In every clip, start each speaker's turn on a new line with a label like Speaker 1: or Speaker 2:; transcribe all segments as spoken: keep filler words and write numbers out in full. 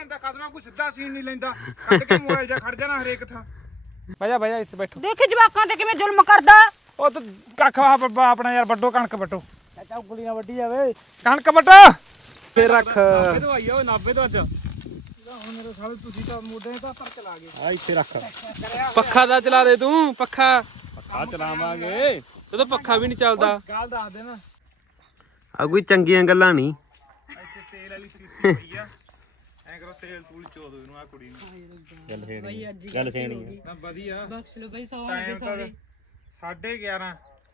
Speaker 1: ਦਾ ਕਦਮਾ ਕੋਈ ਸਿੱਧਾ ਸੀਨ ਨਹੀਂ ਲੈਂਦਾ ਕੱਢ ਕੇ ਮੋਬਾਈਲ ਜਾ ਖੜ ਜਾਣਾ ਹਰੇਕ ਥਾਂ ਬਾਜਾ ਬਾਜਾ ਇੱਥੇ ਬੈਠੋ
Speaker 2: ਦੇਖੀ ਜਵਾਕਾਂ ਤੇ ਕਿਵੇਂ ਜ਼ੁਲਮ ਕਰਦਾ
Speaker 1: ਉਹ ਤਾਂ ਕੱਖ ਆਪਣਾ ਯਾਰ ਵੱਡੋ ਕਣਕ ਵੱਟੋ
Speaker 3: ਚਾਚਾ ਉਂਗਲੀਆਂ ਵੱਢੀ ਜਾਵੇ
Speaker 1: ਕਣਕ ਵੱਟੋ
Speaker 3: ਫੇਰ ਰੱਖ
Speaker 1: ਨਾਭੇ ਤੋਂ ਆਈ ਆ ਉਹ ਨਾਭੇ ਤੋਂ ਅੱਜ ਹੁਣ ਮੇਰੇ ਸਾਲੇ ਤੁਸੀਂ ਤਾਂ ਮੋਢੇ ਤਾਂ ਪਰ ਚਲਾ ਗਏ
Speaker 3: ਆ ਇੱਥੇ ਰੱਖ
Speaker 4: ਪੱਖਾ ਦਾ ਚਲਾ ਦੇ ਤੂੰ ਪੱਖਾ
Speaker 3: ਪੱਖਾ ਚਲਾਵਾਂਗੇ
Speaker 4: ਜਦੋਂ ਪੱਖਾ ਵੀ ਨਹੀਂ ਚੱਲਦਾ
Speaker 1: ਗੱਲ ਦੱਸ ਦੇ ਨਾ
Speaker 4: ਆ ਕੋਈ ਚੰਗੀਆਂ ਗੱਲਾਂ ਨਹੀਂ
Speaker 1: ਇੱਥੇ ਤੇਲ ਵਾਲੀ ਸੀਸੀ ਪਈ ਆ ਐ ਕਰੋ ਤੇਲ ਤੂਲ ਚੋ ਦੋ ਇਹਨੂੰ ਆ ਕੁੜੀ ਨੂੰ
Speaker 3: ਗੱਲ ਛੇਣੀ ਗੱਲ ਛੇਣੀ
Speaker 1: ਨਾ ਵਧੀਆ
Speaker 2: ਬਖਸ਼ ਲੋ ਬਈ ਸੌ
Speaker 1: ਟਾਈਮ ਤਾਂ ਸਾਢੇ ਗਿਆਰਾਂ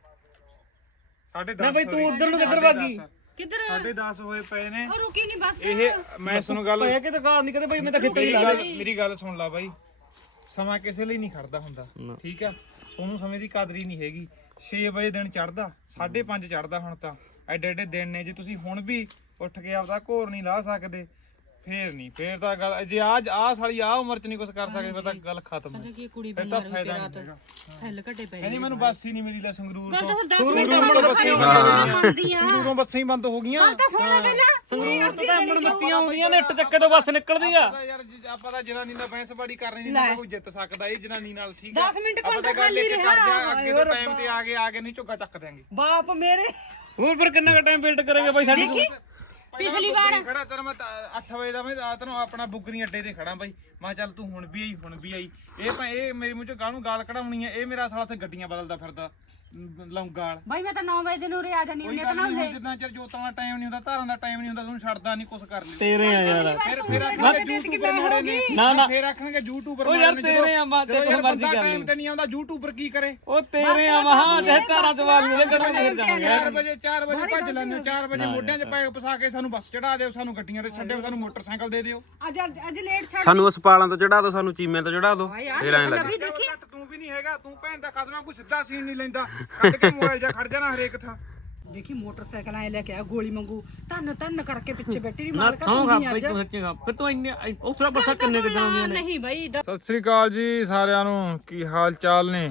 Speaker 1: ਸਾਢੇ ਦਸ
Speaker 4: ਨਾ ਬਈ ਤੂੰ ਉਧਰ ਨੂੰ ਕਿੱਧਰ ਭਾਗੀ
Speaker 2: ਕਿੱਧਰ
Speaker 1: ਸਾਢੇ ਦਸ ਹੋਏ ਪਏ ਨੇ
Speaker 2: ਉਹ ਰੁਕੀ ਨਹੀਂ ਬਸ
Speaker 1: ਇਹ ਮੈਂ ਤੁਹਾਨੂੰ ਗੱਲ
Speaker 4: ਇਹ ਕਿਤੇ ਕਾਰ ਨਹੀਂ ਕਦੇ ਭਾਈ ਮੈਂ ਤਾਂ ਖੇਤੇ
Speaker 1: ਮੇਰੀ ਗੱਲ ਮੇਰੀ ਗੱਲ ਸੁਣ ਲਾ ਬਾਈ ਸਮਾਂ ਕਿਸੇ ਲਈ ਨਹੀਂ ਖੜਦਾ ਹੁੰਦਾ ਠੀਕ ਆ ਉਹਨੂੰ ਸਮੇਂ ਦੀ ਕਦਰ ਹੀ ਨਹੀਂ ਹੈਗੀ ਛੇ ਵਜੇ ਦਿਨ ਚੜਦਾ ਸਾਢੇ ਪੰਜ ਚੜਦਾ ਹੁਣ ਤਾਂ ਐਡੇ ਐਡੇ ਦਿਨ ਨੇ ਜੇ ਤੁਸੀਂ ਹੁਣ ਵੀ ਉੱਠ ਕੇ ਆਪਦਾ ਘੋਰ ਨਹੀਂ ਲਾ ਸਕਦੇ ਫੇਰ ਨਹੀਂ ਫੇਰ ਤਾਂ ਗੱਲ ਜੇ ਆ ਆ ਸਾਲੀ ਆ ਉਮਰ ਚ ਨਹੀਂ ਕੁਝ ਕਰ ਸਕਦੇ ਫਿਰ ਤਾਂ ਗੱਲ ਖਤਮ ਹੈ
Speaker 2: ਕੀ ਕੁੜੀ
Speaker 1: ਫਿਰ ਤਾਂ ਫਾਇਦਾ ਨਹੀਂ ਹੈਗਾ
Speaker 2: ਥੱਲ ਘਟੇ ਪਏ
Speaker 1: ਕਹਿੰਦੀ ਮੈਨੂੰ ਬੱਸ ਹੀ ਨਹੀਂ ਮਿਲੀ ਲੈ ਸੰਗਰੂਰ ਤੋਂ
Speaker 2: ਦਸ ਮਿੰਟ
Speaker 1: ਸੰਗਰੂਰ ਤੋਂ ਬੱਸਾਂ ਹੀ ਬੰਦ ਹੋ ਗਈਆਂ
Speaker 2: ਮੰਨਦੀ ਆ
Speaker 1: ਸੰਗਰੂਰੋਂ ਬੱਸਾਂ ਹੀ ਬੰਦ ਹੋ ਗਈਆਂ
Speaker 2: ਤਾਂ ਸੁਣ ਲੈ ਪਹਿਲਾਂ
Speaker 4: ਸੰਗਰੂਰ ਤੋਂ ਤਾਂ ਅੰਬਣ ਮੱਤੀਆਂ ਆਉਂਦੀਆਂ ਨੇ ਇੱਟ ਚੱਕੇ ਤੋਂ ਬੱਸ ਨਿਕਲਦੀ ਆ
Speaker 1: ਯਾਰ ਜੇ ਆਪਾਂ ਤਾਂ ਜਨਾਨੀ ਦਾ ਬੈਂਸਬਾੜੀ ਕਰਨੀ ਨਹੀਂ ਤਾਂ ਕੋਈ ਜਿੱਤ ਸਕਦਾ ਇਹ ਜਨਾਨੀ ਨਾਲ ਠੀਕ ਆ
Speaker 2: ਦਸ ਮਿੰਟ
Speaker 1: ਆਪਾਂ ਤਾਂ ਗੱਲ ਇੱਕ ਕਰਦੇ ਆ ਅੱਗੇ ਦੇ ਟਾਈਮ ਤੇ ਆ ਕੇ ਆ ਕੇ ਨਹੀਂ ਝੁੱਗਾ ਚੱਕ ਦਿਆਂਗੇ
Speaker 2: ਬਾਪ ਮੇਰੇ
Speaker 4: ਹੋਰ ਫਿਰ ਕਿੰਨਾ ਟਾਈਮ ਵੇਟ ਕਰੇਗਾ ਬਾਈ ਸਾਡੀ ਤੂੰ
Speaker 2: ਪਿਛਲੀ ਵਾਰ
Speaker 1: ਖੜਾ ਤੇਰਾ ਮੈਂ ਅੱਠ ਵਜੇ ਦਾ ਮੈਂ ਤੈਨੂੰ ਆਪਣਾ ਬੁੱਗਰੀ ਅੱਡੇ ਤੇ ਖੜਾ ਬਾਈ ਮੈਂ ਚੱਲ ਤੂੰ ਹੁਣ ਵੀ ਆਈ ਹੁਣ ਵੀ ਆਈ ਇਹ ਭਾਂ ਇਹ ਮੇਰੇ ਮੂੰਹ ਚੋਂ ਗਾਲ ਗਾਲ ਕਢਾਉਣੀ ਹੈ ਇਹ ਮੇਰਾ ਸਾਲਾ ਉੱਥੇ ਗੱਡੀਆਂ ਬਦਲਦਾ ਫਿਰਦਾ ਲੌਂਗਾਲ
Speaker 2: ਬਾਈ ਮੈਂ ਤਾਂ ਨੌ ਵਜੇ ਦੇ ਨੂਰੇ ਆ ਜਾਨੀ
Speaker 1: ਕੋਈ
Speaker 2: ਹੁੰਦੀ
Speaker 1: ਗੱਲ
Speaker 2: ਤਾਂ
Speaker 1: ਨਹੀਂ ਜਿੱਦਾਂ ਚਿਰ ਜੋਤਾਂ ਦਾ ਟਾਈਮ ਨਹੀਂ ਹੁੰਦਾ ਧਾਰਾਂ ਦਾ ਟਾਈਮ ਨਹੀਂ ਹੁੰਦਾ ਤੁਹਾਨੂੰ ਛੱਡਦਾ ਨਹੀਂ ਕੁਛ ਕਰ ਲਿਓ
Speaker 4: ਤੇਰੇ ਆ ਯਾਰ
Speaker 1: ਫਿਰ ਫਿਰ ਆਖਣਗੇ ਯੂਟਿਊਬਰ ਮਾੜੇ ਨੇ
Speaker 4: ਨਾ ਨਾ
Speaker 1: ਫਿਰ ਆਖਣਗੇ ਯੂਟਿਊਬਰ
Speaker 4: ਉਹ ਯਾਰ ਤੇਰੇ ਆ ਮਾਂ ਤੇ ਕੋਈ ਮਰਜ਼ੀ ਕਰ
Speaker 1: ਟਾਈਮ ਤੇ ਨਹੀਂ ਆਉਂਦਾ ਯੂਟਿਊਬਰ ਕੀ ਕਰੇ
Speaker 4: ਉਹ ਤੇਰੇ ਆ ਮਹਾ ਜੇ ਧਾਰਾਂ ਤੋਂ ਵਾਗ ਨਹੀਂ ਕੱਢਾਂਗੇ ਫਿਰ ਜਾਵਾਂਗੇ
Speaker 1: ਚਾਰ ਵਜੇ ਚਾਰ ਵਜੇ ਭੱਜ ਲੈਂਦੇ ਹੋ ਚਾਰ ਵਜੇ ਮੋਢਿਆਂ 'ਚ ਪੈਗ ਪਸਾ ਕੇ ਸਾਨੂੰ ਬੱਸ ਚੜਾ ਦਿਓ ਸਾਨੂੰ ਗੱਡੀਆਂ ਤੇ ਛੱਡਿਓ ਸਾਨੂੰ ਮੋਟਰਸਾਈਕਲ ਦੇ ਦਿਓ
Speaker 2: ਅੱਜ ਅੱਜ ਲੇਟ ਛੱਡ
Speaker 4: ਸਾਨੂੰ ਉਸ ਪਾਲਾਂ ਤੋਂ ਚੜਾ ਦੋ ਸਾਨੂੰ ਚੀਮੇ ਤੋਂ ਚੜਾ ਦੋ ਫਿਰ ਐਂ ਲੱਗ
Speaker 2: ਦੇਖੀ
Speaker 1: ਤੂੰ ਵੀ ਨਹੀਂ ਹੈਗਾ ਤੂੰ ਭੈਣ ਦਾ ਕਦਮਾ ਕੋਈ ਸਿੱਧਾ ਸੀਨ ਨਹੀਂ ਲੈਂਦਾ ਕੱਢ ਕੇ ਮੋਬਾਈਲ ਜਾ ਖੜ ਜਾਣਾ ਹਰੇਕ ਥਾਂ
Speaker 2: ਦੇਖੀ ਮੋਟਰਸਾਈਕਲ ਐ ਲੈ ਕੇ ਆ ਗੋਲੀ ਮੰਗੂ ਧੰਨ ਧੰਨ ਕਰਕੇ ਪਿੱਛੇ ਬੈਠੀ ਨਹੀਂ
Speaker 4: ਨਾ
Speaker 2: ਮਾਲਕਾ
Speaker 4: ਥਾਂ
Speaker 2: ਤੂੰ
Speaker 4: ਖਾ
Speaker 2: ਨਹੀਂ
Speaker 4: ਬਈ
Speaker 2: ਅੱਜ
Speaker 4: ਤੂੰ ਸੱਚੇਗਾ ਫਿਰ ਤੂੰ ਇੰਨੇ ਉਸਰਾ ਬੱਸਾਂ ਕਿੰਨੇ ਕਿਦਾਂ ਆਉਂਦੀਆਂ ਨੇ
Speaker 2: ਨਹੀਂ ਬਾਈ
Speaker 1: ਸਤਿ ਸ੍ਰੀ ਅਕਾਲ ਜੀ ਸਾਰਿਆਂ ਨੂੰ ਕੀ ਹਾਲ ਚਾਲ ਨੇ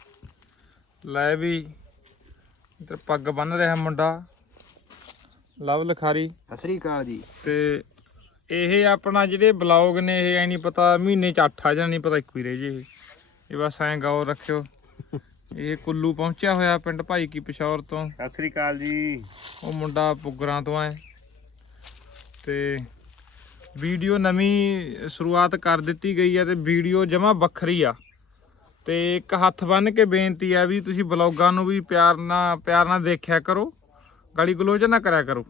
Speaker 1: ਲੈ ਵੀ ਇੱਧਰ ਪੱਗ ਬੰਨ ਰਿਹਾ ਮੁੰਡਾ ਲਵ ਲਖਾਰੀ
Speaker 3: ਸਤਿ ਸ੍ਰੀ ਅਕਾਲ ਜੀ
Speaker 1: ਤੇ ਇਹ ਆਪਣਾ ਜਿਹੜੇ ਬਲੌਗ ਨੇ ਇਹ ਐ ਨਹੀਂ ਪਤਾ ਮਹੀਨੇ ਚ ਅੱਠ ਆ ਜਾਣ ਨਹੀਂ ਪਤਾ ਇੱਕੋ ਹੀ ਰਹਿ ਜੇ ਇਹ ਇਹ ਬਸ ਐਂ ਗੌਰ ਰੱਖਿਓ ਇਹ ਕੁੱਲੂ ਪਹੁੰਚਿਆ ਹੋਇਆ ਪਿੰਡ ਭਾਈ ਕੀ ਪਿਸ਼ੌਰ ਤੋਂ
Speaker 3: ਸਤਿ ਸ੍ਰੀ ਅਕਾਲ ਜੀ
Speaker 1: ਉਹ ਮੁੰਡਾ ਪੁੱਗਰਾਂ ਤੋਂ ਹੈ ਤੇ ਵੀਡੀਓ ਨਵੀਂ ਸ਼ੁਰੂਆਤ ਕਰ ਦਿੱਤੀ ਗਈ ਹੈ ਤੇ ਵੀਡੀਓ ਜਮਾ ਵੱਖਰੀ ਆ ਤੇ ਇੱਕ ਹੱਥ ਬੰਨ ਕੇ ਬੇਨਤੀ ਆ ਵੀ ਤੁਸੀਂ ਬਲੌਗਾਂ ਨੂੰ ਵੀ ਪਿਆਰ ਨਾਲ ਪਿਆਰ ਨਾਲ ਦੇਖਿਆ ਕਰੋ ਗਾਲੀ ਗਲੋਚ ਨਾ ਕਰਿਆ ਕਰੋ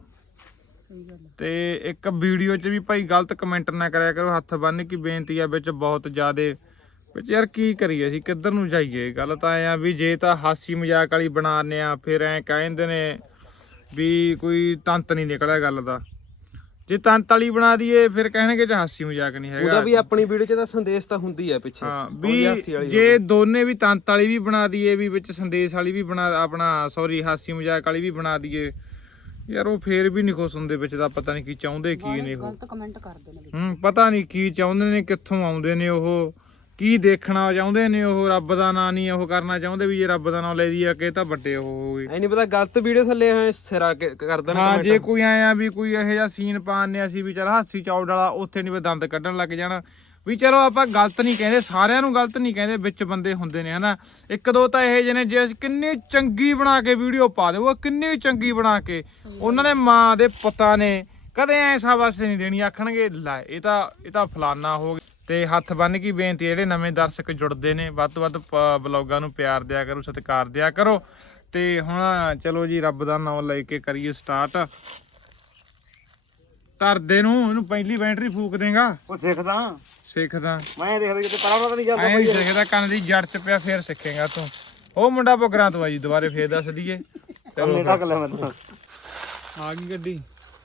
Speaker 1: ਤੇ ਇੱਕ ਵੀਡੀਓ 'ਚ ਵੀ ਭਾਈ ਗਲਤ ਕਮੈਂਟ ਨਾ ਕਰਿਆ ਕਰੋ ਹੱਥ ਬੰਨ ਕੇ ਬੇਨਤੀ ਆ ਵਿੱਚ ਬਹੁਤ ਜ਼ਿਆਦੇ ਵਿੱਚ ਯਾਰ ਕੀ ਕਰੀਏ ਅਸੀਂ ਕਿੱਧਰ ਨੂੰ ਜਾਈਏ ਗੱਲ ਤਾਂ ਐ ਆ ਵੀ ਜੇ ਤਾਂ ਹਾਸੀ ਮਜ਼ਾਕ ਵਾਲੀ ਬਣਾਉਂਦੇ ਆ ਫਿਰ ਐ ਕਹਿੰਦੇ ਨੇ ਵੀ ਕੋਈ ਤੰਤ ਨਹੀਂ ਨਿਕਲਿਆ ਗੱਲ ਦਾ ਜੇ ਤੰਤ ਵਾਲੀ ਬਣਾ ਦਈਏ ਫਿਰ ਕਹਿਣਗੇ ਚ ਹਾਸੀ ਮਜ਼ਾਕ ਨਹੀਂ ਹੈਗਾ
Speaker 3: ਉਹਦਾ ਵੀ ਆਪਣੀ ਵੀਡੀਓ 'ਚ ਤਾਂ ਸੰਦੇਸ਼ ਤਾਂ ਹੁੰਦੀ ਆ ਪਿੱਛੇ
Speaker 1: ਹਾਂ ਵੀ ਜੇ ਦੋਨੇ ਵੀ ਤੰਤ ਵਾਲੀ ਵੀ ਬਣਾ ਦਈਏ ਵੀ ਵਿੱਚ ਸੰਦੇਸ਼ ਵਾਲੀ ਵੀ ਬਣਾ ਆਪਣਾ ਸੌਰੀ ਹਾਸੀ ਮਜ਼ਾਕ ਵਾਲੀ ਵੀ ਬਣਾ ਦਈਏ ਯਾਰ ਉਹ ਫੇਰ ਵੀ ਨਹੀਂ ਖੁਸ਼ ਹੁੰਦੇ ਵਿੱਚ ਦਾ ਪਤਾ ਨਹੀਂ ਕੀ ਚਾਹੁੰਦੇ ਕੀ ਨੇ ਉਹ
Speaker 2: ਗਲਤ ਕਮੈਂਟ ਕਰਦੇ ਨੇ
Speaker 1: ਹੂੰ ਪਤਾ ਨਹੀਂ ਕੀ ਚਾਹੁੰਦੇ ਨੇ ਕਿੱਥੋਂ ਆਉਂਦੇ ਨੇ ਉਹ ਕੀ ਦੇਖਣਾ ਚਾਹੁੰਦੇ ਨੇ ਉਹ ਰੱਬ ਦਾ ਨਾਂ ਨਹੀਂ ਉਹ ਕਰਨਾ ਚਾਹੁੰਦੇ ਵੀ ਜੇ ਰੱਬ ਦਾ ਨਾਂ ਲੈ ਦਈਏ ਕਿ ਤਾਂ ਵੱਡੇ ਉਹ ਹੋਵੇ
Speaker 3: ਐ ਨਹੀਂ ਪਤਾ ਗਲਤ ਵੀਡੀਓ ਥੱਲੇ ਐ ਸਿਰਾ ਕਰ ਦੇਣਾ
Speaker 1: ਹਾਂ ਜੇ ਕੋਈ ਆਇਆ ਵੀ ਕੋਈ ਇਹੋ ਜਿਹਾ ਸੀਨ ਪਾਣੇ ਅਸੀਂ ਵੀ ਚਲ ਹਾਸੀ ਚੌੜ ਵਾਲਾ ਉੱਥੇ ਨਹੀਂ ਵੀ ਦੰਦ ਕੱਢਣ ਲੱਗ ਜਾਣਾ ਵੀ ਚਲੋ ਆਪਾਂ ਗਲਤ ਨਹੀਂ ਕਹਿੰਦੇ ਸਾਰਿਆਂ ਨੂੰ ਗਲਤ ਨਹੀਂ ਕਹਿੰਦੇ ਵਿੱਚ ਬੰਦੇ ਹੁੰਦੇ ਨੇ ਹਨਾ ਇੱਕ ਦੋ ਤਾਂ ਇਹੋ ਜਿਹੇ ਨੇ ਜੇ ਅਸੀਂ ਕਿੰਨੀ ਚੰਗੀ ਬਣਾ ਕੇ ਵੀਡੀਓ ਪਾ ਦਿਓ ਉਹ ਕਿੰਨੀ ਚੰਗੀ ਬਣਾ ਕੇ ਉਹਨਾਂ ਦੇ ਮਾਂ ਦੇ ਪੁੱਤਾਂ ਨੇ ਕਦੇ ਐਸਾ ਵਾਸਤੇ ਨਹੀਂ ਦੇਣੀ ਆਖਣਗੇ ਲੈ ਇਹ ਤਾਂ ਇਹ ਤਾਂ ਫਲਾਨਾ ਹੋ ਗਿਆ ਤੇ ਹੱਥ ਬੰਨ ਕੇ ਬੇਨਤੀ ਜਿਹੜੇ ਨਵੇਂ ਦਰਸ਼ਕ ਜੁੜਦੇ ਨੇ ਵੱਧ ਤੋਂ ਵੱਧ ਬਲੌਗਾਂ ਨੂੰ ਪਿਆਰ ਦਿਆ ਕਰੋ ਸਤਿਕਾਰ ਦਿਆ ਕਰੋ ਤੇ ਹੁਣ ਚਲੋ ਜੀ ਰੱਬ ਦਾ ਨਾਮ ਲੈ ਕੇ ਕਰੀਏ ਸਟਾਰਟ ਧਰਦੇ ਨੂੰ ਇਹਨੂੰ ਪਹਿਲੀ ਬੈਟਰੀ ਫੂਕ ਦੇਗਾ
Speaker 3: ਉਹ ਸਿੱਖਦਾ
Speaker 1: ਸਿੱਖਦਾ
Speaker 3: ਮੈਂ ਦੇਖਦਾ ਕਿਤੇ ਪਰਾਂ ਤਾਂ ਨਹੀਂ ਜਾਂਦਾ
Speaker 1: ਐਂ ਸਿੱਖਦਾ ਕੰਨ ਦੀ ਜੜ ਚ ਪਿਆ ਫੇਰ ਸਿੱਖੇਗਾ ਤੂੰ ਉਹ ਮੁੰਡਾ ਪੁੱਗਰਾਂ ਤੋਂ ਆ ਜੀ ਦੁਬਾਰੇ ਫੇਰ ਦੱਸ ਦਈਏ
Speaker 3: ਚਲੋ ਢੱਕ ਲੈ ਮੈਨੂੰ
Speaker 1: ਆ ਗਈ ਗੱਡੀ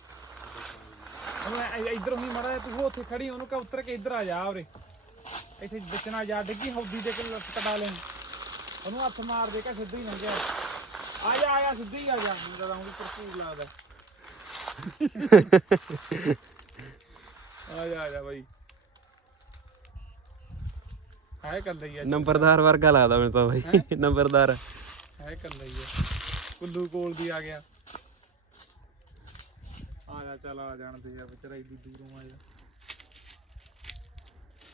Speaker 1: ਇੱਧਰ ਹੀ ਮੜਾ ਤੂੰ ਉੱਥੇ ਖੜੀ ਉਹਨੂੰ ਕਹ ਉੱਤਰ ਕੇ ਇੱਧਰ ਆ ਜਾ ਉਰੇ ਇੱਥੇ ਵਿਚਣਾ ਜਾ ਡਿੱਗੀ ਹੌਦੀ ਦੇ ਕੋਲ ਕਟਾ ਲੈ ਉਹਨੂੰ ਹੱਥ ਮਾਰ ਦੇ ਕੇ ਸਿੱਧੀ ਲੰਘ ਗਿਆ ਆ ਜਾ ਆ ਜਾ ਸਿੱਧੀ ਆ ਜਾ ਮੁੰਡਾ ਦਾ ਉਹਨੂੰ ਭਰਪੂਰ ਲੱਗਦਾ ਆ ਜਾ ਆ ਜਾ ਬਾਈ ਹੈ ਕੱਲਾ ਹੀ ਆ
Speaker 3: ਨੰਬਰਦਾਰ ਵਰਗਾ ਲੱਗਦਾ ਮੈਨੂੰ ਤਾਂ ਬਾਈ ਨੰਬਰਦਾਰ
Speaker 1: ਹੈ ਕੱਲਾ ਹੀ ਆ ਕੁੱਲੂ ਕੋਲ ਦੀ ਆ ਗਿਆ ਆ ਜਾ ਚੱਲ ਆ ਜਾਣ ਦੇ ਯਾਰ ਵਿਚਾਰਾ ਇੱਡੀ ਦੂਰੋਂ ਆ ਜਾ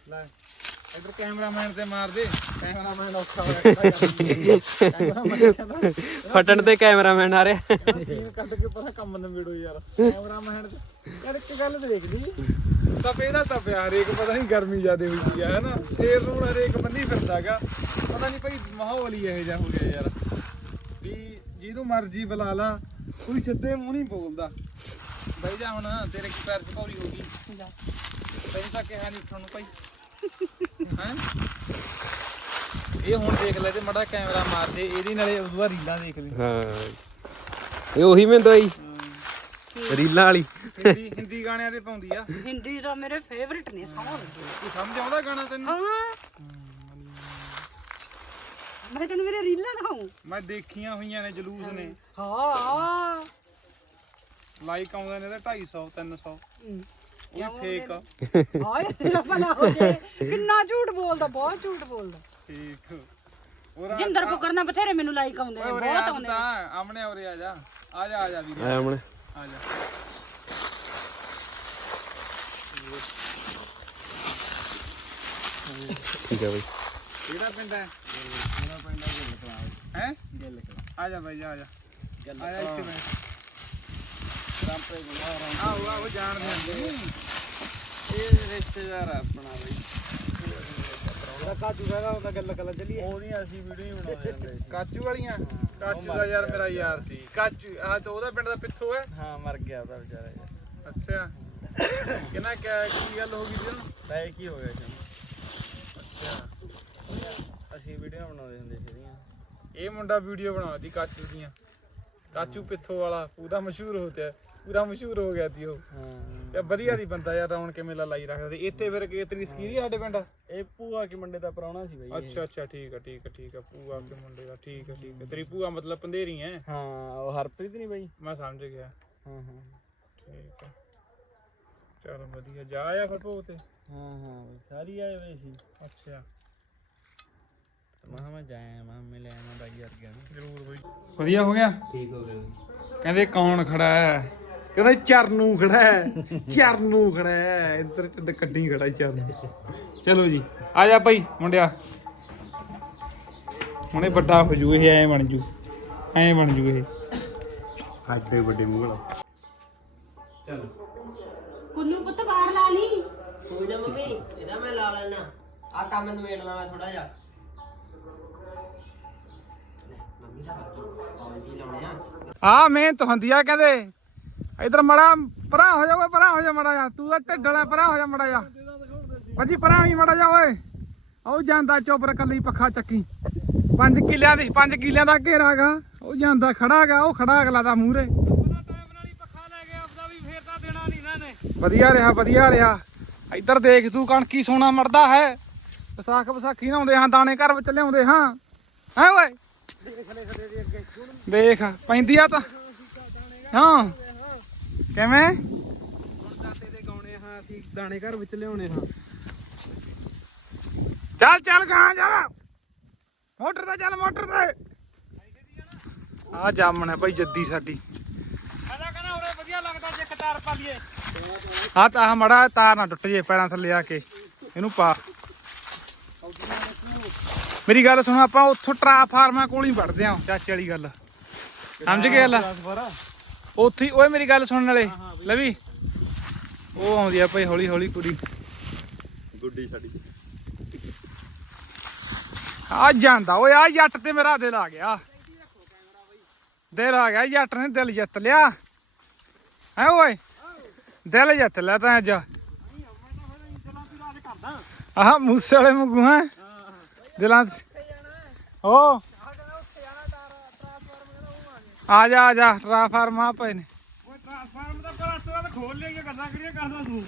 Speaker 1: ਲੈ ਇਧਰ ਕੈਮਰਾਮੈਨ ਤੇ ਮਾਰ ਦੇ ਕੈਮਰਾਮੈਨ ਔਖਾ ਹੋਇਆ ਕੈਮਰਾਮੈਨ ਕਹਿੰਦਾ
Speaker 3: ਫਟਣ ਤੇ ਕੈਮਰਾਮੈਨ ਆ ਰਿਹਾ
Speaker 1: ਸੀਨ ਕੱਢ ਕੇ ਪਤਾ ਕੰਮ ਨਵੇੜੋ ਯਾਰ ਕੈਮਰਾਮੈਨ ਯਾਰ ਇੱਕ ਗੱਲ ਦੇਖਦੀ ਤਪੇ ਦਾ ਤਪਿਆ ਹਰੇਕ ਪਤਾ ਨਹੀਂ ਗਰਮੀ ਜ਼ਿਆਦੇ ਹੋਈ ਪਈ ਆ ਹੈ ਨਾ ਸ਼ੇਰ ਨੂੰ ਹਰੇਕ ਬੰਦੀ ਫਿਰਦਾਗਾ ਪਤਾ ਨਹੀਂ ਭਾਈ ਮਾਹੌਲ ਹੀ ਇਹੋ ਜਿਹਾ ਹੋ ਗਿਆ ਯਾਰ ਵੀ ਜਿਹਨੂੰ ਮਰਜ਼ੀ ਬੁਲਾ ਲਾ ਕੋਈ ਸਿੱਧੇ ਮੂੰਹ ਨਹੀਂ ਬੋਲਦਾ ਬਈ ਜਾ ਹੁਣ ਤੇਰੇ ਕੀ ਪੈਰ 'ਚ ਭੌਰੀ ਹੋ ਗਈ ਤੈਨੂੰ ਤਾਂ ਕਿਹਾ ਨਹੀਂ ਉੱਠਣ ਨੂੰ ਭਾਈ ਹੈਂ ਇਹ ਹੁਣ ਦੇਖ ਲੈ ਤੇ ਮੜਾ ਕੈਮਰਾ ਮਾਰ ਦੇ ਇਹਦੀ ਨਾਲੇ ਉਸ ਵਾਰ ਰੀਲਾਂ ਦੇਖ ਲਈ
Speaker 3: ਹਾਂ ਇਹ ਉਹੀ ਮੈਂ ਦੋਈ ਰੀਲਾਂ ਵਾਲੀ
Speaker 1: ਹਿੰਦੀ ਹਿੰਦੀ ਗਾਣਿਆਂ ਤੇ ਪਾਉਂਦੀ ਆ
Speaker 2: ਹਿੰਦੀ ਦਾ ਮੇਰੇ ਫੇਵਰਿਟ ਨੇ ਸੌਂਗ
Speaker 1: ਤੂੰ ਸਮਝ ਆਉਂਦਾ ਗਾਣਾ ਤੈਨੂੰ
Speaker 2: ਹਾਂ ਮੈਂ ਤੈਨੂੰ ਮੇਰੇ ਰੀਲਾਂ ਦਿਖਾਉਂ
Speaker 1: ਮੈਂ ਦੇਖੀਆਂ ਹੋਈਆਂ ਨੇ ਜਲੂਸ ਨੇ
Speaker 2: ਹਾਂ
Speaker 1: ਲਾਈਕ ਆਉਂਦੇ ਨੇ ਤਾਂ ਢਾਈ ਸੌ ਤਿੰਨ ਸੌ ਉਹ ਫੇਕ
Speaker 2: ਹਾਏ ਤੇਰਾ ਭਲਾ ਹੋ ਜੇ ਕਿੰਨਾ ਝੂਠ ਬੋਲਦਾ ਬਹੁਤ ਝੂਠ ਬੋਲਦਾ
Speaker 1: ਠੀਕ ਹੋਰ
Speaker 2: ਜਿੰਦਰ ਫੁਕਰ ਨਾਲ ਬਥੇਰੇ ਮੈਨੂੰ ਲਾਈਕ ਆਉਂਦੇ ਨੇ
Speaker 1: ਉਰੇ
Speaker 2: ਬਹੁਤ
Speaker 1: ਆ
Speaker 2: ਆਉਂਦੇ
Speaker 1: ਤਾਂ ਆਮਣੇ ਉਰੇ ਆ ਜਾ ਆ ਜਾ ਆ ਜਾ ਵੀਰੇ
Speaker 3: ਆਇਆ ਹੁਣ
Speaker 1: ਆ ਜਾ
Speaker 3: ਠੀਕ ਹੈ ਬਈ
Speaker 1: ਕਿਹੜਾ ਪਿੰਡ ਹੈ ਮੇਰਾ ਪਿੰਡ ਹੈ ਗਿੱਲ ਕਲਾ ਹੈ ਗਿੱਲ ਕਲਾ ਆ ਜਾ ਬਾਈ ਜਾ ਆ ਜਾ ਆ ਜਾ ਇੱਥੇ ਬੈਠ ਰਾਮਪੇ ਗੁਲਾ ਆਓ ਆਓ ਜਾਣਦੇ ਆਂ ਇਹ ਰਿਸ਼ਤੇਦਾਰ ਆ ਆਪਣਾ ਬਈ ਕਾਜੂ ਕਹਿੰਦਾ ਹੁੰਦਾ ਗੱਲ ਕਲਾ ਚੱਲੀਏ ਉਹਦੀਆਂ ਅਸੀਂ ਵੀਡੀਓ ਹੀ ਬਣਾਉਂਦੇ ਹੁੰਦੇ ਸੀ ਕਾਜੂ ਵਾਲੀਆਂ ਕਾਜੂ ਦਾ ਯਾਰ ਮੇਰਾ ਯਾਰ ਸੀ ਕਾਜੂ ਆਹ ਤਾਂ ਉਹਦਾ ਪਿੰਡ ਦਾ ਪਿੱਥੋਂ ਹੈ ਹਾਂ ਮਰ ਗਿਆ ਉਹਦਾ ਵਿਚਾਰਾ ਯਾਰ ਅੱਛਾ ਕਿਹਨਾਂ ਕੀ ਗੱਲ ਹੋ ਗਈ ਸੀ ਉਹਨੂੰ ਲੈ ਕੀ ਹੋ ਗਿਆ ਜੀ ਅੱਛਾ ਅਸੀਂ ਵੀਡੀਓ ਬਣਾਉਂਦੇ ਹੁੰਦੇ ਸੀਗੀਆਂ ਇਹ ਮੁੰਡਾ ਵੀਡੀਓ ਬਣਾਉਂਦਾ ਸੀ ਕਾਚੂ ਦੀਆਂ ਕਾਚੂ ਪਿੱਥੋਂ ਵਾਲਾ ਪੂਰਾ ਮਸ਼ਹੂਰ ਹੋ ਗਿਆ ਪੂਰਾ ਮਸ਼ਹੂਰ ਹੋ ਗਿਆ ਸੀ ਉਹ ਹਾਂ ਤੇ ਵਧੀਆ ਦੀ ਬੰਦਾ ਯਾਰ ਰੌਣ ਕੇ ਮੇਲਾ ਲਾਈ ਰੱਖਦਾ ਸੀ ਇੱਥੇ ਫਿਰ ਕੇ ਤੇਰੀ ਸਕੀਰੀ ਸਾਡੇ ਪਿੰਡ ਇਹ ਭੂਆ ਕੇ ਮੁੰਡੇ ਦਾ ਪ੍ਰਾਹੁਣਾ ਸੀ ਬਈ ਅੱਛਾ ਅੱਛਾ ਠੀਕ ਆ ਠੀਕ ਆ ਠੀਕ ਆ ਭੂਆ ਕੇ ਮੁੰਡੇ ਦਾ ਠੀਕ ਆ ਠੀਕ ਆ ਤੇਰੀ ਭੂਆ ਮਤਲਬ ਪੰਧੇਰੀ ਹੈ ਹਾਂ ਉਹ ਹਰਪ੍ਰੀਤ ਨਹੀਂ ਬਈ ਮੈਂ ਸਮਝ ਗਿਆ ਹਾਂ ਹਾਂ ਠੀਕ ਆ ਚਲ ਵਧੀਆ ਜਾ ਆ ਫਿਰ ਭੋਗ ਤੇ ਹਾਂ ਹਾਂ ਸਾਰੀ ਆਏ ਹੋਏ ਸੀ ਅੱਛਾ ਮਹਾਂ ਮੈਂ ਜਾਇਆ ਮਹਾਂ ਮੈਂ ਲੈ ਆਵਾਂ ਬਾਈ ਯਾਰ ਗਿਆ ਜ਼ਰੂਰ ਬਈ ਵਧੀਆ ਹੋ ਗਿਆ ਠੀਕ ਹੋ ਗਿਆ ਕਹਿੰਦੇ ਕੌਣ ਖੜਾ ਹੈ ਕਹਿੰਦਾ ਚਰਨੂ ਖੜਾ ਹੈ ਚਰਨੂ ਖੜਾ ਹੈ ਇੱਧਰ ਢਿੱਡ ਕੱਢੀ ਖੜਾ ਚਰਨੂ ਚਲੋ ਜੀ ਆ ਜਾ ਭਾਈ ਮੁੰਡਿਆ ਹੁਣੇ ਵੱਡਾ ਹੋ ਜੂ ਇਹ ਐ ਬਣ ਜੂ ਐ ਬਣ ਜੂ ਇਹ ਐਡੇ ਵੱਡੇ ਮੂੰਹ ਵਾਲਾ ਚਲੋ
Speaker 2: ਕੁੱਲੂ ਪੁੱਤ ਬਾਹਰ ਲਾ ਲਈ
Speaker 5: ਕੋਈ ਨਾ ਮੰਮੀ ਇਹਦਾ ਮੈਂ ਲਾ ਲੈਣਾ ਆ ਕੰਮ ਨਵੇੜ ਲਾਂ ਮੈਂ ਥੋੜਾ ਜਿਹਾ ਮੰਮੀ ਦਾ ਬਾਕੀ ਪੌਣ ਜੀ ਲਾਉਣੇ ਆ
Speaker 1: ਆ ਮਿਹਨਤ ਹੁੰਦੀ ਆ ਕਹਿੰਦੇ ਇਧਰ ਮੜਾ ਪਰਾਂ ਹੋ ਜਾ ਓਏ ਪਰਾਂ ਹੋ ਜਾ ਮੜਾ ਜਾ ਤੂੰ ਤਾਂ ਢਿੱਡ ਵਾਲਾ ਪਰਾਂ ਹੋ ਜਾ ਮੜਾ ਜਾ ਭਾਜੀ ਪਰਾਂ ਵੀ ਮੜਾ ਜਾ ਓਏ ਉਹ ਜਾਂਦਾ ਚੋਬਰ ਕੱਲੀ ਪੱਖਾ ਚੱਕੀ ਪੰਜ ਕਿੱਲਿਆਂ ਦੀ ਪੰਜ ਕਿੱਲਿਆਂ ਦਾ ਘੇਰਾਗਾ ਉਹ ਜਾਂਦਾ ਖੜਾਗਾ ਉਹ ਖੜਾ ਅਗਲਾ ਦਾ ਮੂਹਰੇ ਵਧੀਆ ਰਿਹਾ ਵਧੀਆ ਰਿਹਾ ਇੱਧਰ ਦੇਖ ਤੂੰ ਕਣਕੀ ਸੋਨਾ ਮਰਦਾ ਹੈ ਵਿਸਾਖ ਵਿਸਾਖੀ ਨਾ ਆਉਂਦੇ ਹਾਂ ਦਾਣੇ ਘਰ ਵਿੱਚ ਲਿਆਉਂਦੇ ਹਾਂ ਹੈ ਓਏ ਦੇਖ ਪੈਂਦੀ ਆ ਤਾਂ ਹਾਂ ਕਿਵੇਂ ਦਾਤੇ ਦੇ ਗਾਉਣੇ ਹਾਂ ਅਸੀਂ ਦਾਣੇ ਘਰ ਵਿੱਚ ਲਿਆਉਣੇ ਹਾਂ ਚੱਲ ਚੱਲ ਗਾਂ ਜਾ ਮੋਟਰ ਤੇ ਚੱਲ ਮੋਟਰ ਤੇ ਆ ਜਾਮਣ ਹੈ ਭਾਈ ਜੱਦੀ ਸਾਡੀ ਆਜਾ ਕਹਿੰਦਾ ਉਰੇ ਵਧੀਆ ਲੱਗਦਾ ਜੇ ਕਤਾਰ ਪਾ ਲਈਏ ਹਾਂ ਤਾਂ ਮੜਾ ਤਾਰ ਨਾ ਟੁੱਟ ਜੇ ਪੈਰਾਂ ਥੱਲੇ ਆ ਕੇ ਇਹਨੂੰ ਪਾ ਮੇਰੀ ਗੱਲ ਸੁਣੋ ਆਪਾਂ ਉੱਥੋਂ ਟਰਾਂਸਫਾਰਮਾਂ ਕੋਲ ਹੀ ਵੜਦੇ ਆਂ ਚਾਚੇ ਵਾਲੀ ਗੱਲ ਸਮਝ ਗਏ ਗੱਲ ਉੱਥੇ ਓਏ ਮੇਰੀ ਗੱਲ ਸੁਣਨ ਵਾਲੇ ਲਵੀ ਉਹ ਆਉਂਦੀ ਆ ਭਾਈ ਹੌਲੀ ਹੌਲੀ ਕੁੜੀ ਗੁੱਡੀ ਸਾਡੀ ਆ ਜਾਂਦਾ ਓਏ ਆ ਜੱਟ ਤੇ ਮੇਰਾ ਦਿਲ ਆ ਗਿਆ ਦਿਲ ਆ ਗਿਆ ਜੱਟ ਨੇ ਦਿਲ ਜਿੱਤ ਲਿਆ ਹੈ ਓਏ ਦਿਲ ਜਿੱਤ ਲਿਆ ਤਾਂ ਅੱਜ ਆਹ ਮੂਸੇ ਵਾਲੇ ਵਾਂਗੂ ਹੈ ਦਿਲਾਂ ਓ ਆ ਜਾ ਆ ਜਾ ਟਰਾਂਸਫਾਰਮ ਆ ਪਏ ਨੇ ਓਏ ਟਰਾਂਸਫਾਰਮ ਦਾ ਪਲਾਸਟਰ ਤਾਂ ਖੋਲ ਲਿਆ ਗੱਲਾਂ ਕਰੀਏ ਕਰਦਾ ਤੂੰ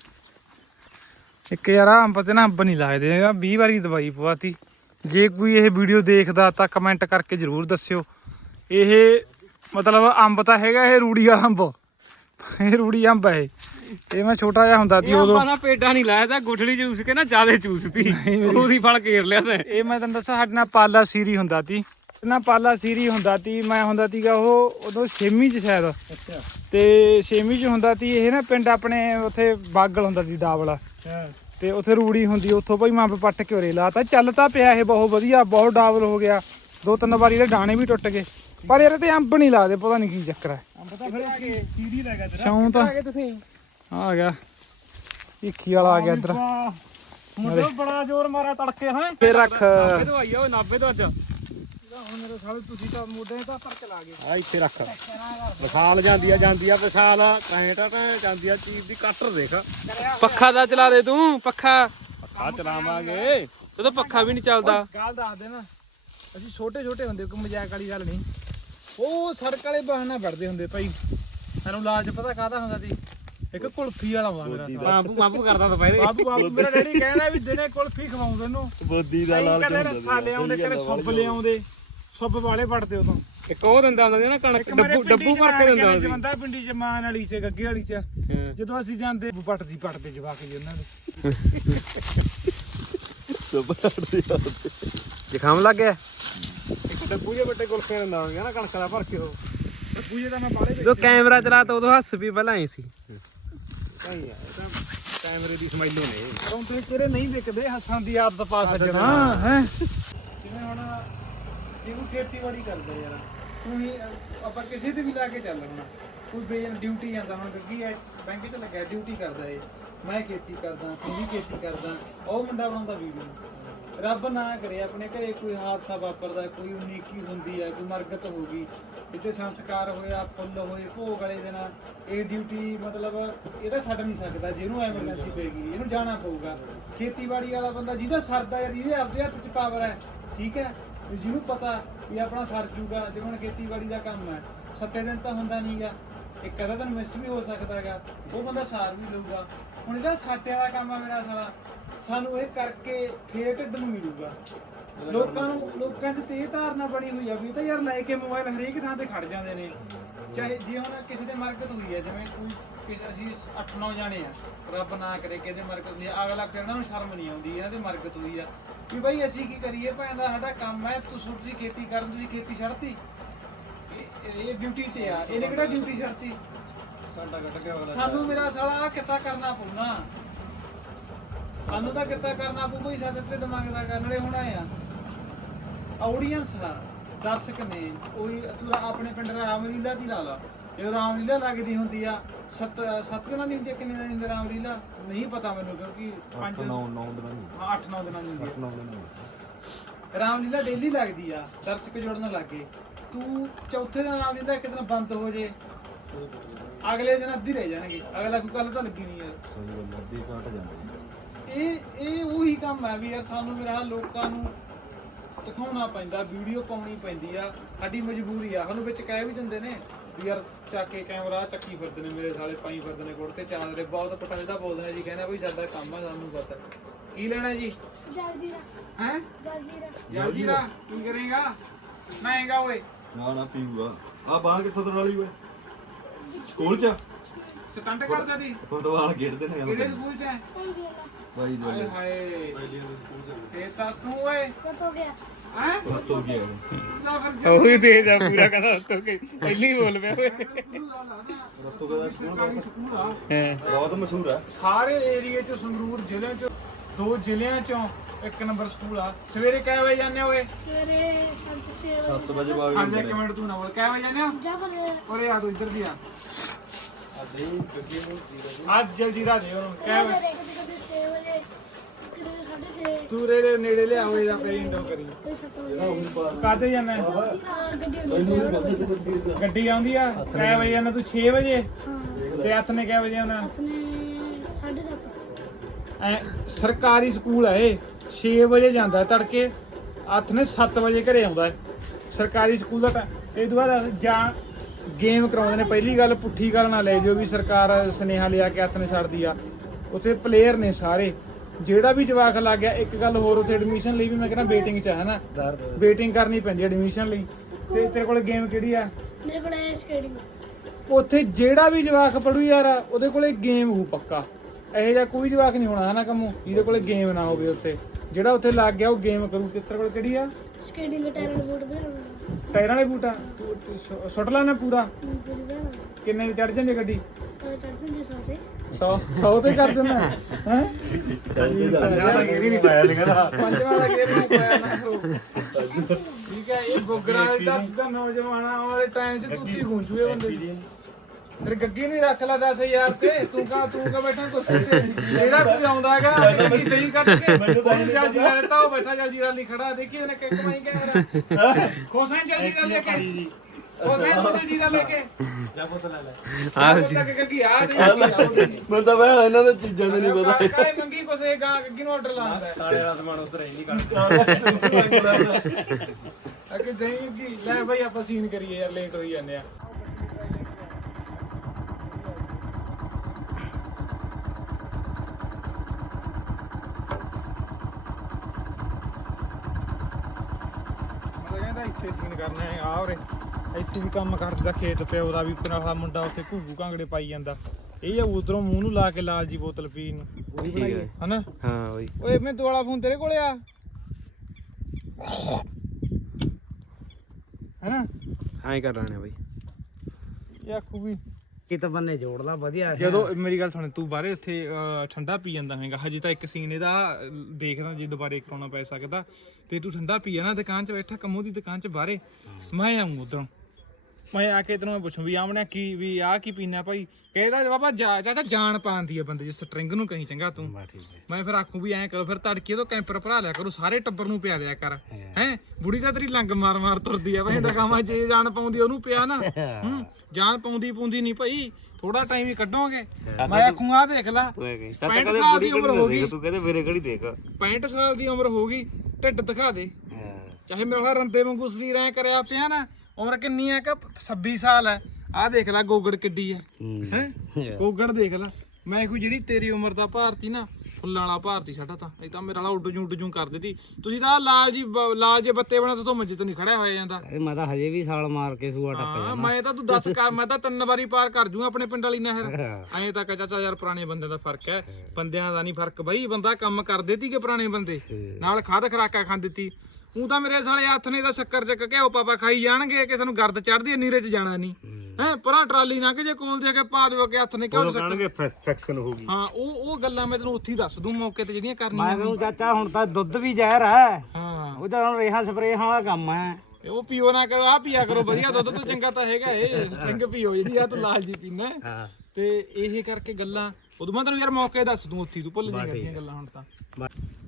Speaker 1: ਇੱਕ ਯਾਰ ਅੰਬ ਤੇ ਨਾ ਅੰਬ ਨਹੀਂ ਲੱਗਦੇ ਵੀਹ ਵਾਰੀ ਦਵਾਈ ਪਵਾਤੀ ਜੇ ਕੋਈ ਇਹ ਵੀਡੀਓ ਦੇਖਦਾ ਤਾਂ ਕਮੈਂਟ ਕਰਕੇ ਜ਼ਰੂਰ ਦੱਸਿਓ ਇਹ ਮਤਲਬ ਅੰਬ ਤਾਂ ਹੈਗਾ ਇਹ ਰੂੜੀ ਵਾਲਾ ਅੰਬ ਇਹ ਰੂੜੀ ਅੰਬ ਹੈ ਇਹ ਮੈਂ ਛੋਟਾ ਜਿਹਾ ਹੁੰਦਾ ਸੀ ਉਦੋਂ
Speaker 3: ਆਪਾਂ ਦਾ ਪੇਟਾ ਨਹੀਂ ਲਾਇਆ ਤਾਂ ਗੁਠਲੀ ਚੂਸ ਕੇ ਨਾ ਜਿਆਦੇ ਚੂਸਤੀ ਉਹਦੀ ਫਲ ਘੇਰ ਲਿਆ ਤੇ
Speaker 1: ਇਹ ਮੈਂ ਤੈਨੂੰ ਦੱਸਾਂ ਸਾਡੇ ਨਾਲ ਪਾਲਾ ਸੀਰੀ ਹੁੰਦਾ ਸੀ ਨਾ ਪਾਲਾ ਸੀਰੀ ਹੁੰਦਾ ਸੀ ਮੈਂ ਹੁੰਦਾ ਸੀਗਾ ਉਹ ਉਦੋਂ ਛੇਵੀਂ ਚ ਸ਼ਾਇਦ ਤੇ ਛੇਵੀਂ ਚ ਹੁੰਦਾ ਸੀ ਇਹ ਨਾ ਪਿੰਡ ਆਪਣੇ ਉੱਥੇ ਬਾਗਲ ਹੁੰਦਾ ਸੀ ਦਾਵਲਾ ਤੇ ਉੱਥੇ ਰੂੜੀ ਹੁੰਦੀ ਉੱਥੋਂ ਭਾਈ ਮਾਂ ਪੱਟ ਕੇ ਉਰੇ ਲਾਤਾ। ਚੱਲ ਤਾਂ ਪਿਆ ਇਹ ਬਹੁਤ ਵਧੀਆ, ਬਹੁਤ ਡਾਬਲ ਹੋ ਗਿਆ, ਦੋ ਤਿੰਨ ਵਾਰੀ ਇਹਦੇ ਡਾਣੇ ਵੀ ਟੁੱਟ ਗਏ, ਪਰ ਇਹਦੇ ਤੇ ਅੰਬ ਨਹੀਂ ਲੱਗਦੇ, ਪਤਾ ਨਹੀਂ ਕੀ ਚੱਕਰ ਹੈ।
Speaker 4: ਅੰਬ ਤਾਂ ਫਿਰ ਕੀੜੀ ਲੈ ਗਿਆ ਤੇਰਾ।
Speaker 1: ਸ਼ੌਂ ਤਾਂ
Speaker 4: ਤੁਸੀਂ
Speaker 1: ਆ ਗਿਆ ਇੱਖੀ ਵਾਲਾ ਆ ਗਿਆ ਇੱਧਰ।
Speaker 4: ਮੁੰਡੇ ਬੜਾ ਜ਼ੋਰ ਮਾਰਿਆ ਤੜਕੇ ਹੈ।
Speaker 1: ਫੇਰ ਰੱਖ
Speaker 4: ਨਾਭੇ ਤੋਂ ਆਈ ਆ ਉਹ ਨਾਭੇ ਤੋਂ ਅੱਜ।
Speaker 1: ਹੁਣ ਮੇਰੇ ਸਾਲੇ ਤੁਸੀਂ ਤਾਂ ਮੋਢੇ ਤਾਂ ਪਰ ਚਲਾ ਗਏ।
Speaker 4: ਆ ਇੱਥੇ ਰੱਖ ਵਿਸ਼ਾਲ ਜਾਂਦੀ ਆ ਜਾਂਦੀ ਆ ਵਿਸ਼ਾਲ ਕਹੇਟਾ ਤਾਂ ਜਾਂਦੀ ਆ ਚੀਜ਼ ਦੀ ਕੱਟਰ ਦੇਖ।
Speaker 3: ਪੱਖਾ ਦਾ ਚਲਾ ਦੇ ਤੂੰ, ਪੱਖਾ
Speaker 4: ਪੱਖਾ ਚਲਾਵਾਂਗੇ।
Speaker 3: ਜਦੋਂ ਪੱਖਾ ਵੀ ਨਹੀਂ ਚੱਲਦਾ।
Speaker 1: ਗੱਲ ਦੱਸ ਦੇ ਨਾ, ਅਸੀਂ ਛੋਟੇ ਛੋਟੇ ਹੁੰਦੇ, ਕੋਈ ਮਜ਼ਾਕ ਵਾਲੀ ਗੱਲ ਨਹੀਂ। ਉਹ ਸੜਕ ਵਾਲੇ ਬਹਾਨਾ ਵੜਦੇ ਹੁੰਦੇ ਭਾਈ, ਸਾਨੂੰ ਲਾਲਚ ਪਤਾ ਕਾਹਦਾ ਹੁੰਦਾ ਸੀ, ਇੱਕ ਕੁਲਫੀ ਵਾਲਾ ਹੁੰਦਾ ਮੇਰਾ ਸਾਲਾ।
Speaker 3: ਬਾਬੂ ਬਾਬੂ ਕਰਦਾ ਤਾਂ ਪਹਿਲੇ।
Speaker 1: ਬਾਬੂ ਬਾਬੂ ਮੇਰਾ ਡੈਡੀ ਕਹਿੰਦਾ ਵੀ ਦਿਨੇ ਕੁਲਫੀ ਖਵਾਉਂਦੇ ਨੂੰ
Speaker 5: ਬੋਦੀ
Speaker 1: ਦਾ ਲਾਲਚ ਹੁੰਦਾ ਸੀ। ਸਾਲੇ ਆਉਂਦੇ ਕਦੇ ਸੁੱਬ ਲਿਆਉਂਦੇ, ਸੁੱਬ ਵਾਲੇ ਵੜਦੇ ਉਦੋਂ।
Speaker 3: ਇੱਕ ਉਹ ਦਿੰਦਾ ਹੁੰਦਾ ਸੀ ਨਾ ਕਣਕ, ਡੱਬੂ ਡੱਬੂ ਭਰ ਕੇ ਦਿੰਦਾ ਹੁੰਦਾ
Speaker 1: ਬੰਦਾ ਪਿੰਡੀ ਚ ਮਾਨ ਵਾਲੀ ਚ ਗੱਗੇ ਵਾਲੀ ਚ, ਜਦੋਂ ਅਸੀਂ ਜਾਂਦੇ ਪੱਟਦੀ ਪੱਟਦੇ ਜਵਾਕ ਜੀ ਉਹਨਾਂ ਦੇ।
Speaker 3: ਜ਼ੁਕਾਮ ਲੱਗ ਗਿਆ।
Speaker 1: ਇੱਕ ਡੱਬੂ ਜੇ ਵੱਡੇ ਕੁਲਫੇ ਦਿੰਦਾ ਹੁੰਦਾ ਨਾ ਕਣਕ ਦਾ ਭਰ ਕੇ। ਉਹ ਡੱਬੂ ਜੇ ਤਾਂ ਮੈਂ ਬਾਲੇ
Speaker 3: ਜਦੋਂ ਕੈਮਰਾ ਚਲਾ ਤਾ ਉਦੋਂ ਹੱਸ ਵੀ ਪਹਿਲਾਂ ਆਈ ਸੀ।
Speaker 1: ਕੈਮਰੇ ਦੀ ਸਮਾਈਲੋ ਨੇ ਪਰ ਹੁਣ ਤੁਸੀਂ ਤੇਰੇ ਨਹੀਂ ਵਿਕਦੇ, ਹੱਸਣ ਦੀ ਆਦਤ ਪਾ ਸੱਜਣਾ ਹੈ। ਜਿਵੇਂ ਹੁਣ ਜਿਹਨੂੰ ਖੇਤੀਬਾੜੀ ਕਰਦਾ ਯਾਰ, ਤੂੰ ਹੀ ਆਪਾਂ ਕਿਸੇ ਤੇ ਵੀ ਲਾ ਕੇ ਚੱਲ ਹੁਣ, ਕੋਈ ਬੇਜਨ ਡਿਊਟੀ ਜਾਂਦਾ, ਹੁਣ ਗੱਗੀ ਐ ਬੈਂਕ 'ਚ ਲੱਗਿਆ ਡਿਊਟੀ ਕਰਦਾ ਏ, ਮੈਂ ਖੇਤੀ ਕਰਦਾ, ਤੂੰ ਵੀ ਖੇਤੀ ਕਰਦਾ, ਉਹ ਮੁੰਡਾ ਬਣਾਉਂਦਾ ਵੀਡੀਓ। ਰੱਬ ਨਾ ਕਰੇ ਆਪਣੇ ਘਰੇ ਕੋਈ ਹਾਦਸਾ ਵਾਪਰਦਾ, ਕੋਈ ਉਨੀਕੀ ਹੁੰਦੀ ਹੈ, ਕੋਈ ਮਰਗਤ ਹੋ ਗਈ, ਇੱਥੇ ਸੰਸਕਾਰ ਹੋਇਆ, ਫੁੱਲ ਹੋਏ ਭੋਗ ਵਾਲੇ ਦਿਨ, ਇਹ ਡਿਊਟੀ ਮਤਲਬ ਇਹ ਤਾਂ ਛੱਡ ਨਹੀਂ ਸਕਦਾ, ਜਿਹਨੂੰ ਐਮਰਜੈਂਸੀ ਪੈ ਗਈ ਇਹਨੂੰ ਜਾਣਾ ਪਊਗਾ। ਖੇਤੀਬਾੜੀ ਵਾਲਾ ਬੰਦਾ ਜਿਹਦਾ ਸਰਦਾ ਯਾਰ, ਜਿਹਦੇ ਆਪਦੇ ਹੱਥ 'ਚ ਪਾਵਰ ਹੈ, ਠੀਕ ਹੈ, ਜਿਹਨੂੰ ਪਤਾ ਵੀ ਆਪਣਾ ਸਰ ਜੂਗਾ। ਜਿਵੇਂ ਹੁਣ ਖੇਤੀਬਾੜੀ ਦਾ ਕੰਮ ਹੈ, ਸੱਤੇ ਦਿਨ ਤਾਂ ਹੁੰਦਾ ਨਹੀਂਗਾ, ਇੱਕ ਅੱਧਾ ਦਿਨ ਮਿਸ ਵੀ ਹੋ ਸਕਦਾ ਹੈਗਾ, ਉਹ ਬੰਦਾ ਸਾਰ ਵੀ ਲਊਗਾ। ਹੁਣ ਜਿਹੜਾ ਸਾਡੇ ਵਾਲਾ ਕੰਮ ਆ ਮੇਰਾ ਸਾਲਾ, ਸਾਨੂੰ ਇਹ ਕਰਕੇ ਫੇਰ ਢਿੱਡ ਨੂੰ ਮਿਲੂਗਾ। ਲੋਕਾਂ ਨੂੰ ਲੋਕਾਂ 'ਚ ਤੇ ਇਹ ਧਾਰਨਾ ਬਣੀ ਹੋਈ ਆ ਵੀ ਤਾਂ ਯਾਰ ਲੈ ਕੇ ਮੋਬਾਈਲ ਹਰੇਕ ਥਾਂ ਤੇ ਖੜ ਜਾਂਦੇ ਨੇ। ਚਾਹੇ ਜੇ ਹੁਣ ਕਿਸੇ ਦੇ ਮਰਗਤ ਹੋਈ ਹੈ, ਜਿਵੇਂ ਕੋਈ ਕਿਸੇ ਅਸੀਂ ਅੱਠ ਨੌ ਜਾਣੇ ਆ, ਰੱਬ ਨਾ ਕਰੇ ਕਿਸੇ ਦੇ ਮਰਗਤ ਹੁੰਦੀ ਆ, ਅਗਲਾ ਇਹਨਾਂ ਨੂੰ ਸ਼ਰਮ ਨਹੀਂ ਆਉਂਦੀ ਇਹਨਾਂ ਦੇ ਮਰਗਤ ਹੋਈ ਆ ਵੀ ਬਾਈ ਅਸੀਂ ਕੀ ਕਰੀਏ, ਭੈਣ ਦਾ ਸਾਡਾ ਕੰਮ ਹੈ, ਤੁਸੀਂ ਖੇਤੀ ਕਰਨ, ਤੁਸੀਂ ਖੇਤੀ ਛੱਡਤੀ, ਇਹ ਡਿਊਟੀ ਤੇ ਆ, ਇਹਨੇ ਕਿਹੜਾ ਡਿਊਟੀ ਛੱਡਤੀ, ਸਾਡਾ ਕੱਟ ਗਿਆ। ਸਾਨੂੰ ਮੇਰਾ ਸਾਲਾ ਕਿੱਤਾ ਕਰਨਾ ਪਊਗਾ, ਸਾਨੂੰ ਤਾਂ ਕਿੱਤਾ ਕਰਨਾ ਪਊ ਬਈ, ਸਾਡੇ ਢਿੱਡ ਮੰਗਦਾ ਕਰਨ ਵਾਲੇ ਹੁਣ ਆਏ ਆ। ਆਡੀਅנס ਆ, ਦਰਸ਼ਕ ਨੇ, ਉਹੀ ਤੂੰ ਆਪਣੇ ਪਿੰਡ ਰਾਮਲੀਲਾ ਦੀ ਲਾ ਲਾ, ਜਦੋਂ ਰਾਮਲੀਲਾ ਲੱਗਦੀ ਹੁੰਦੀ ਆ, ਸੱਤ ਸੱਤ ਦਿਨਾਂ ਦੀ ਹੁੰਦੀ ਆ, ਕਿੰਨੇ ਦਿਨ ਹੁੰਦੀ ਰਾਮਲੀਲਾ ਨਹੀਂ ਪਤਾ ਮੈਨੂੰ, ਕਿਉਂਕਿ ਪੰਜ ਨੌ ਨੌ ਦਿਨਾਂ ਦੀ, ਹਾਂ ਅੱਠ ਨੌ ਦਿਨਾਂ ਦੀ ਹੁੰਦੀ ਆ ਰਾਮਲੀਲਾ, ਡੇਲੀ ਲੱਗਦੀ ਆ, ਦਰਸ਼ਕ ਜੁੜਨ ਲੱਗੇ। ਤੂੰ ਚੌਥੇ ਦਿਨ ਰਾਮਲੀਲਾ ਇੱਕ ਦਿਨ ਬੰਦ ਹੋ ਜੇ, ਅਗਲੇ ਦਿਨ ਅੱਧੀ ਰਹਿ ਜਾਣਗੇ, ਅਗਲਾ ਕੋਈ ਗੱਲ ਤਾਂ ਲੱਗੀ ਨਹੀਂ ਯਾਰ। ਇਹ ਇਹ ਉਹੀ ਕੰਮ ਹੈ ਵੀ ਯਾਰ ਸਾਨੂੰ ਮੇਰਾ ਲੋਕਾਂ ਨੂੰ ਦਿਖਾਉਣਾ ਪੈਂਦਾ, ਵੀਡੀਓ ਪਾਉਣੀ ਪੈਂਦੀ ਆ, ਸਾਡੀ ਮਜਬੂਰੀ ਆ। ਸਾਨੂੰ ਵਿੱਚ ਕਹਿ ਵੀ ਦਿੰਦੇ ਨੇ ਵੀ ਯਾਰ ਚੱਕ ਕੇ ਕੈਮਰਾ ਚੱਕੀ ਫਿਰਦੇ ਨੇ ਮੇਰੇ ਸਾਲੇ, ਪਾਈ ਫਿਰਦੇ ਨੇ ਕੁੜਤੇ ਚਾਦਰੇ, ਬਹੁਤ ਪਟਾਇਦਾ ਬੋਲਦੇ ਨੇ ਜੀ, ਕਹਿੰਦੇ ਬਈ ਸਾਡਾ ਕੰਮ ਆ, ਸਾਨੂੰ ਪਤਾ। ਕੀ ਲੈਣਾ ਜੀ? ਜਲਜੀਰਾ ਹੈ, ਜਲਜੀਰਾ ਜਲਜੀਰਾ ਕੀ ਕਰੇਗਾ? ਮਹਿੰਗਾ ਓਏ
Speaker 6: ਨਾ ਨਾ ਪੀਊਗਾ। ਆ ਬਾਹਰ ਕਿੱਥੋਂ ਤੋਂ ਵਾਲੀ ਓਏ? ਸਕੂਲ ਚ
Speaker 1: ਸਟੰਟ ਕਰਦਾ ਸੀ,
Speaker 6: ਫੁੱਟਬਾਲ ਖੇਡਦੇ ਨੇ
Speaker 1: ਕਿਹੜੇ ਸਕੂਲ ਚ ਹੈ?
Speaker 6: ਬਾਈ ਦੇ
Speaker 1: ਹਾਏ ਹਾਏ ਇਹ ਤਾਂ ਤੂੰ ਓਏ
Speaker 2: ਹੋ ਗਿਆ
Speaker 1: ਹੈ
Speaker 6: ਤੋਂ ਗਿਆ
Speaker 1: ਲਾ ਫਿਰ
Speaker 3: ਉਹੀ ਦੇ ਜਾ ਪੂਰਾ ਕਹਿੰਦਾ ਤੋ ਕੇ ਪਹਿਲੀ ਬੋਲ ਪਿਆ ਓਏ।
Speaker 6: ਰਤੋ ਦਾ
Speaker 1: ਸਰਕਾਰੀ ਸਕੂਲ ਆ,
Speaker 6: ਬਹੁਤ ਮਸ਼ਹੂਰ ਹੈ
Speaker 1: ਸਾਰੇ ਏਰੀਏ ਚ, ਸੰਗਰੂਰ ਜ਼ਿਲ੍ਹੇ ਚ, ਦੋ ਜ਼ਿਲ੍ਹਿਆਂ ਚੋਂ ਇੱਕ ਨੰਬਰ ਸਕੂਲ ਆ। ਸਵੇਰੇ ਕਿੰਨੇ ਵਜੇ ਜਾਂਦੇ ਹੋਏ?
Speaker 2: ਸਵੇਰੇ
Speaker 6: ਸੱਤ ਵਜੇ ਬਾਅਦ
Speaker 1: ਅੱਜ ਇੱਕ ਮਿੰਟ ਤੂੰ ਨਾ ਬੋਲ, ਕਿੰਨੇ ਵਜੇ ਜਾਂਦੇ ਹੋ?
Speaker 2: ਜਬਰ
Speaker 1: ਉਰੇ ਆ ਤੂੰ ਇੱਧਰ ਦੀ ਆ, ਅੱਜ ਜਲਜੀਰਾ ਦੇ ਉਹਨੂੰ ਕਿੰਨੇ ਵਜੇ?
Speaker 2: ਛੇ ਵਜੇ ਸਾਢੇ ਛੇ
Speaker 1: ਤੂੰ ਰੇ ਨੇੜੇ ਲਿਆਓ ਇਹਦਾ ਪੇਰਿੰਡੋ ਕਰੀ। ਕਾਹਦੇ ਜਾਣਾ? ਗੱਡੀ ਆਉਂਦੀ ਆ। ਕਿੰਨੇ ਵਜੇ ਜਾਣਾ ਤੂੰ? ਛੇ ਵਜੇ। ਤੇ ਹੱਥ ਨੇ ਕਿੰਨੇ ਵਜੇ ਆਉਣਾ?
Speaker 2: ਸਾਢੇ ਸੱਤ।
Speaker 1: ਐ ਸਰਕਾਰੀ ਸਕੂਲ ਹੈ ਇਹ, ਛੇ ਵਜੇ ਜਾਂਦਾ ਤੜਕੇ, ਹੱਥ ਨੇ ਸੱਤ ਵਜੇ ਘਰੇ ਆਉਂਦਾ। ਸਰਕਾਰੀ ਸਕੂਲ ਦਾ ਤਾਂ ਇਹ ਤੋਂ ਬਾਅਦ ਜਾਂ ਗੇਮ ਕਰਾਉਂਦੇ ਨੇ। ਪਹਿਲੀ ਗੱਲ ਪੁੱਠੀ ਗੱਲ ਨਾ ਲੈ ਜਿਓ ਵੀ ਸਰਕਾਰ ਸੁਨੇਹਾ ਲਿਆ ਕੇ ਹੱਥ ਨੇ ਛੱਡਦੀ ਆ, ਉੱਥੇ ਪਲੇਅਰ ਨੇ ਸਾਰੇ। ਜਿਹੜਾ ਵੀ ਜਵਾਕ ਲੱਗ ਗਿਆ, ਇੱਕ ਗੱਲ ਹੋਰ, ਉੱਥੇ ਐਡਮਿਸ਼ਨ ਲਈ ਵੀ ਮੈਂ ਕਹਿੰਦਾ ਵੇਟਿੰਗ 'ਚ ਹੈ ਨਾ, ਵੇਟਿੰਗ ਕਰਨੀ ਪੈਂਦੀ ਐਡਮਿਸ਼ਨ ਲਈ। ਤੇ ਤੇਰੇ ਕੋਲ ਗੇਮ ਕਿਹੜੀ ਆ?
Speaker 2: ਮੇਰੇ ਕੋਲ ਸਕੇਟਿੰਗ।
Speaker 1: ਉੱਥੇ ਜਿਹੜਾ ਵੀ ਜਵਾਕ ਪੜੂ ਯਾਰ, ਉਹਦੇ ਕੋਲੇ ਗੇਮ ਹੋਊ ਪੱਕਾ। ਇਹੋ ਜਿਹਾ ਕੋਈ ਜਵਾਕ ਨਹੀਂ ਹੋਣਾ ਹੈ ਨਾ ਕੰਮੂ ਜਿਹਦੇ ਕੋਲੇ ਗੇਮ ਨਾ ਹੋਵੇ। ਉੱਥੇ ਜਿਹੜਾ ਉੱਥੇ ਲੱਗ ਗਿਆ ਉਹ ਗੇਮ ਕਰੂ। ਤੇਰੇ ਕੋਲ ਕਿਹੜੀ ਆ?
Speaker 2: ਸਕੇਟਿੰਗ ਟਾਇਰਾਂ ਦੇ ਬੂਟ ਬਣਾਉਣਾ।
Speaker 1: ਟਾਇਰਾਂ ਵਾਲੇ ਬੂਟਾ ਸੁੱਟ ਲਾਣਾ ਪੂਰਾ? ਕਿੰਨੇ ਚੜ ਜਾਂਦੀ ਗੱਡੀ?
Speaker 2: ਚੜ੍ਹਦੇ ਸੌ ਤੇ
Speaker 1: ਸੌ ਸੌ ਤੇ ਕਰ ਦਿੰਦਾ ਹੈ।
Speaker 4: ਨਹੀਂ ਪਾਇਆ ਨਹੀਂ ਕਹਿੰਦਾ
Speaker 1: ਪੰਜਵਾਂ ਦਾ ਗੇਰ ਨੂੰ ਪਾਇਆ ਨਾ ਕਰੋ ਠੀਕ ਹੈ ਇਹ ਗੋਗਰਾਂ ਦਾ ਦਾ ਨੌਜਵਾਨਾਂ ਵਾਲੇ ਟਾਈਮ 'ਚ ਤੂਤੀ ਗੂੰਜੂ ਇਹ ਬੰਦੇ ਦੀ ਫਿਰ ਗੱਗੀ ਨਹੀਂ ਰੱਖ ਲਾ ਦਸ ਹਜ਼ਾਰ ਤੇ ਤੂੰ ਕਾ ਤੂੰ ਕਾ ਬੈਠਾ ਕੁਰਸੀ ਤੇ ਜਿਹੜਾ ਕੋਈ ਆਉਂਦਾ ਹੈਗਾ ਗੱਗੀ ਦਹੀਂ ਕੱਢ ਕੇ ਉਹਨੂੰ ਚੱਲ ਜੀਰਾ ਲੈਤਾ ਉਹ ਬੈਠਾ ਚੱਲ ਜੀਰਾ ਨਹੀਂ ਖੜਾ ਦੇਖੀ ਇਹਨੇ ਕਿ ਕਮਾਈ ਗਿਆ ਖੋਸਾਂ ਚੱਲ ਜੀਰਾ ਲੈ ਕੇ ਖੋਸਾਂ ਚੱਲ ਜੀਰਾ ਲੈ ਕੇ
Speaker 3: ਹਾਂ
Speaker 1: ਤੱਕ ਗੱਗੀ ਆ ਨਹੀਂ
Speaker 6: ਬੰਦਾ ਵੇ ਇਹਨਾਂ ਦੇ ਚੀਜ਼ਾਂ ਦੇ ਨਹੀਂ ਪਤਾ
Speaker 1: ਕਾਲੇ ਮੰਗੀ ਕੋਸੇ ਗਾਂ ਗੱਗੀ ਨੂੰ ਆਰਡਰ ਲਾਉਂਦਾ
Speaker 4: ਕਾਲੇ ਦਾ ਸਮਾਨ ਉਧਰ ਹੀ ਨਹੀਂ ਕਰਦਾ
Speaker 1: ਅੱਗੇ ਦਹੀਂ ਕੀ ਲੈ ਬਈ ਆਪਾਂ ਸੀਨ ਕਰੀਏ ਯਾਰ ਲੇਟ ਹੋਈ ਜਾਂਦੇ ਆ ਕਹਿੰਦਾ ਇੱਥੇ ਸੀਨ ਕਰਨਾ ਹੈ ਆ ਉਰੇ ਇੱਥੇ ਵੀ ਕੰਮ ਕਰਦਾ ਖੇਤ ਪਿਆ ਉਹਦਾ ਵੀ ਉੱਪਰ ਵਾਲਾ ਮੁੰਡਾ ਉੱਥੇ ਘੂਗੂ ਕਾਂਗੜੇ ਪਾਈ ਜਾਂਦਾ ਇਹ ਆ ਉਧਰੋਂ ਮੂੰਹ ਨੂੰ ਲਾ ਕੇ ਲਾਲ ਜੀ ਬੋਤਲ ਪੀਣ ਨੂੰ ਉਹੀ ਬਣਾਈ ਹਨਾ
Speaker 3: ਹਾਂ ਬਈ
Speaker 1: ਓਏ ਮੈਂ ਦੁਆਲਾ ਫੋਨ ਤੇਰੇ ਕੋਲੇ ਆ ਹੈਨਾ
Speaker 3: ਐਂ ਕਰ ਲੈਣੇ ਬਈ
Speaker 1: ਇਹ ਆਖੂ ਵੀ
Speaker 5: ਕਿਤੇ ਬੰਨੇ ਜੋੜ ਲਾ ਵਧੀਆ
Speaker 1: ਜਦੋਂ ਮੇਰੀ ਗੱਲ ਸੁਣ ਤੂੰ ਬਾਹਰੇ ਉੱਥੇ ਅਹ, ਠੰਡਾ ਪੀ ਜਾਂਦਾ ਹੋਵੇਂਗਾ ਹਜੇ ਤਾਂ ਇੱਕ ਸੀਨ ਇਹਦਾ ਅਹ, ਦੇਖਦਾ ਜੇ ਦੁਬਾਰੇ ਕਰਾਉਣਾ ਪੈ ਸਕਦਾ ਤੇ ਤੂੰ ਠੰਡਾ ਪੀ ਨਾ ਦੁਕਾਨ 'ਚ ਬੈਠਾ ਕੰਮੋ ਦੀ ਦੁਕਾਨ 'ਚ ਬਾਹਰੇ ਮੈਂ ਆਊਂ ਉਧਰੋਂ ਮੈਂ ਆ ਕੇ ਤੈਨੂੰ ਮੈਂ ਪੁੱਛੂ ਵੀ ਆਮਣੇ ਕੀ ਵੀ ਆਹ ਕੀ ਪੀਣਾ ਭਾਈ ਕਹਿੰਦਾ ਬਾਬਾ ਜਾ ਚਾਚਾ ਜਾਨ ਪਾਉਂਦੀ ਆ ਬੰਦੇ ਜਿਸ ਸਟਰਿੰਗ ਨੂੰ ਕਹੀਂ ਚੰਗਾ ਤੂੰ ਮੈਂ ਫਿਰ ਆਖੂ ਵੀ ਐਂ ਕਰੋ ਫਿਰ ਤੜਕੇ ਤੋਂ ਕੈਂਪਰ ਭਰਾ ਲਿਆ ਕਰੋ ਸਾਰੇ ਟੱਬਰ ਨੂੰ ਪਿਆ ਦਿਆ ਕਰ ਹੈ ਬੁੜੀ ਤਾਂ ਤੇਰੀ ਲੰਗ ਮਾਰ ਮਾਰ ਤੁਰਦੀ ਆ ਭਾਈ ਦਰਗਾਹਾਂ ਜੇ ਜਾਨ ਪਾਉਂਦੀ ਉਹਨੂੰ ਪਿਆ ਨਾ ਹੂੰ ਜਾਨ ਪਾਉਂਦੀ ਪਾਉਂਦੀ ਨਹੀਂ ਭਾਈ ਥੋੜਾ ਟਾਈਮ ਹੀ ਕੱਢੋਗੇ ਮੈਂ ਆਖੂ ਆ ਦੇਖ ਲੈ ਪੈਂਹਠ ਸਾਲ ਦੀ ਉਮਰ ਹੋ ਗਈ
Speaker 3: ਤੂੰ ਕਹਿੰਦੇ ਮੇਰੇ ਘੜੀ ਦੇਖ
Speaker 1: ਪੈਂਹਠ ਸਾਲ ਦੀ ਉਮਰ ਹੋ ਗਈ ਢਿੱਡ ਦਿਖਾ ਦੇ ਚਾਹੇ ਮੇਰਾ ਰੰਦੇ ਵਾਂਗੂ ਸਰੀਰ ਐ ਕਰਿਆ ਪਿਆ ਨਾ ਉਮਰ ਕਿੰਨੀ ਹੈ ਕਿ ਛੱਬੀ ਸਾਲ ਹੈ ਆਹ ਦੇਖ ਲੈ ਗੋਗੜ ਕਿੱਡੀ ਹੈ ਹੈ ਗੋਗੜ ਦੇਖ ਲੈ ਮੈਂ ਕੋਈ ਜਿਹੜੀ ਤੇਰੀ ਉਮਰ ਦਾ ਭਾਰਤੀ ਨਾ ਫੁੱਲਾਂ ਵਾਲਾ ਭਾਰਤੀ ਸਾਡਾ ਤਾਂ ਇਹ ਤਾਂ ਮੇਰੇ ਵਾਲਾ ਉੱਡ ਜੂ ਉੱਡ ਜੂ ਕਰ ਦਿੱਤੀ ਤੁਸੀਂ ਤਾਂ ਲਾਲ ਜੀ ਲਾਲ ਜੇ ਬੱਤੇ ਬਣਾ ਤੋਂ ਮੰਜੇ ਤੋਂ ਨਹੀਂ ਖੜਿਆ ਹੋਇਆ ਜਾਂਦਾ
Speaker 5: ਮੈਂ ਤਾਂ ਹਜੇ ਵੀ ਸਾਲ ਮਾਰ ਕੇ ਸੂਆ ਟੱਪ
Speaker 1: ਹਾਂ ਮੈਂ ਤਾਂ ਤੂੰ ਦੱਸ ਕਰ ਮੈਂ ਤਾਂ ਤਿੰਨ ਵਾਰੀ ਪਾਰ ਕਰ ਜੂਗਾ ਆਪਣੇ ਪਿੰਡ ਵਾਲੀ ਨਹਿਰ ਐਂ ਤਾਂ ਕਹ ਚਾਚਾ ਯਾਰ ਪੁਰਾਣੇ ਬੰਦੇ ਦਾ ਫਰਕ ਹੈ ਬੰਦਿਆਂ ਦਾ ਨਹੀਂ ਫਰਕ ਬਈ ਬੰਦਾ ਕੰਮ ਕਰਦੇ ਤੀ ਕਿ ਪੁਰਾਣੇ ਬੰਦੇ ਨਾਲ ਖਾਦ ਖਰਾਕਾ ਖਾਂਦੀ ਤੀ ਉਹ ਤਾਂ ਮੇਰੇ ਸਾਲੇ ਹੱਥ ਨੇ ਦਾ ਸ਼ੱਕਰ ਚੱਕ ਘਿਓ ਪਾਪਾ ਖਾਈ ਜਾਣਗੇ ਕਿਸੇ ਨੂੰ ਗਰਦ ਚੜਦੀ ਹੈ ਨੀਰੇ 'ਚ ਜਾਣਾ ਨਹੀਂ ਹੈ ਪਰਾਂ ਟਰਾਲੀ ਨਾ ਕਿ ਜੇ ਕੋਲ ਦੇ ਕੇ ਪਾ ਦਿਓ ਕਿ ਹੱਥ ਨੇ ਕਿਉਂ
Speaker 4: ਕਹਿਣਗੇ ਫੈਕਸ਼ਨ ਹੋ ਗਈ
Speaker 1: ਹਾਂ ਉਹ ਉਹ ਗੱਲਾਂ ਮੈਂ ਤੈਨੂੰ ਉੱਥੇ ਹੀ ਦੱਸ ਦੂੰ ਮੌਕੇ ਤੇ ਜਿਹੜੀਆਂ ਕਰਨੀਆਂ
Speaker 5: ਮੈਂ ਕਹਿੰਦਾ ਚਾਚਾ ਹੁਣ ਤਾਂ ਦੁੱਧ ਵੀ ਜ਼ਹਿਰ ਹੈ
Speaker 1: ਹਾਂ
Speaker 5: ਉਹ ਤਾਂ ਹੁਣ ਰੇਹਾਂ ਸਪਰੇਹਾਂ ਵਾਲਾ ਕੰਮ ਹੈ
Speaker 1: ਇਹ ਉਹ ਪੀਓ ਨਾ ਕਰੋ ਆ ਪੀਆ ਕਰੋ ਵਧੀਆ ਦੁੱਧ ਤੋਂ ਚੰਗਾ ਤਾਂ ਹੈਗਾ ਇਹ ਸਿੰਘ ਪੀਓ ਜਿਹੜੀ ਆ ਤੂੰ ਲਾਲ ਜੀ ਪੀਣਾ ਤੇ ਇਹ ਕਰਕੇ ਗੱਲਾਂ ਉਦੋਂ ਮੈਂ ਤੈਨੂੰ ਯਾਰ ਮੌਕੇ ਦੱਸ ਦੂੰ ਉੱਥੇ ਤੂੰ ਭੁੱਲ ਨਹੀਂ ਕਰਦੀਆਂ ਗੱਲਾਂ ਹੁਣ ਤਾਂ